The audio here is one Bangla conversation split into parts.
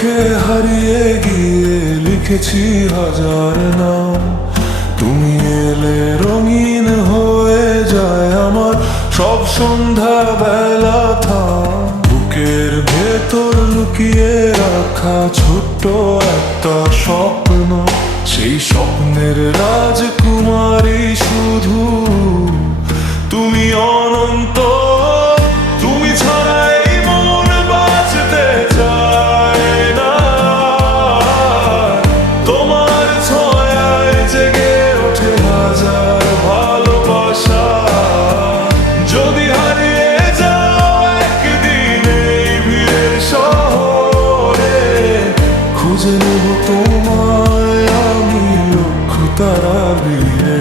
চোখে হারিয়ে গিয়ে লিখেছি হাজার নাম। তুমি এলে রঙিন হয়ে যায় আমার সব সন্ধ্যা বেলা থাম। বুকের ভেতর লুকিয়ে রাখা ছোট্ট একটা স্বপ্ন, সেই স্বপ্নের রাজকুমারী শুধু তুমি। অনন্ত তুমি ছাড়াই মন বাঁচতে চায় না। তোমার ছয়ায় জেগে ওঠে হাজার ভালোবাসা। যদি হারিয়ে যাও একদিন এই ভিড়ের শহরে, খুঁজে নেব তোমায় আমি লক্ষ তারার ভিড়ে।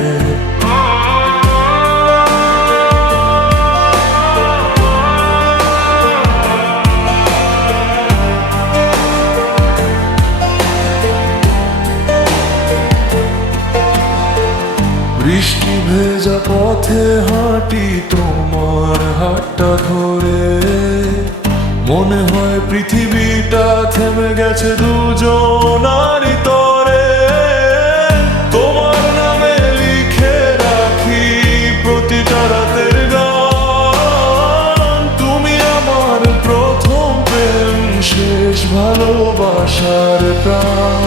বৃষ্টি ভেজা পথে হাঁটি তোমার হাতটা ধরে, মনে হয় পৃথিবীটা থেমে গেছে দুজনারই তরে। তোমার নামে লিখে রাখি প্রতিটা রাতের গান। তুমি আমার প্রথম প্রেম, শেষ ভালোবাসার প্রাণ।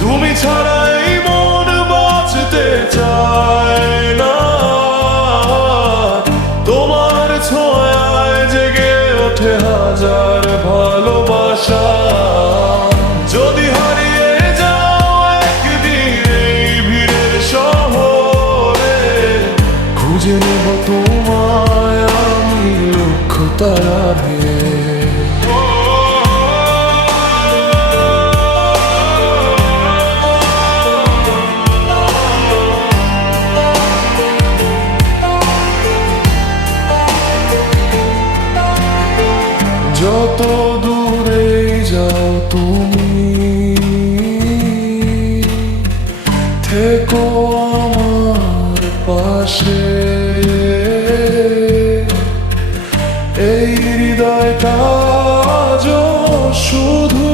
তুমি ছাড়াই মন বাঁচতে চায় না। তোমার ছোঁয়ায় জেগে ওঠে হাজার ভালোবাসা। যদি হারিয়ে যাও একদিন এই ভিড়ের শহরে, খুঁজে নেব তোমায় আমি লক্ষ তারা ভেবে। যত দূরেই যাও তুমি, থেকো আমার পাশে। এই হৃদয়টা আজও শুধু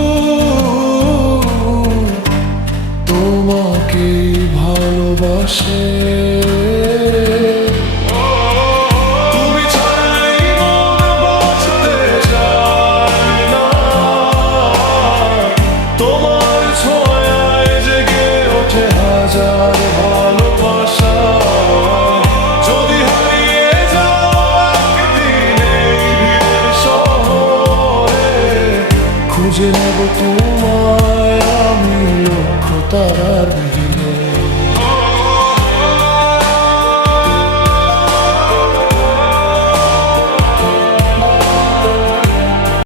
তোমাকেই ভালোবাসে। হাজার ভালোবাসা। যদি হারিয়ে যাও একদিন এই ভিড়ের শহরে, খুঁজে নেব তোমায় আমি লক্ষ তারার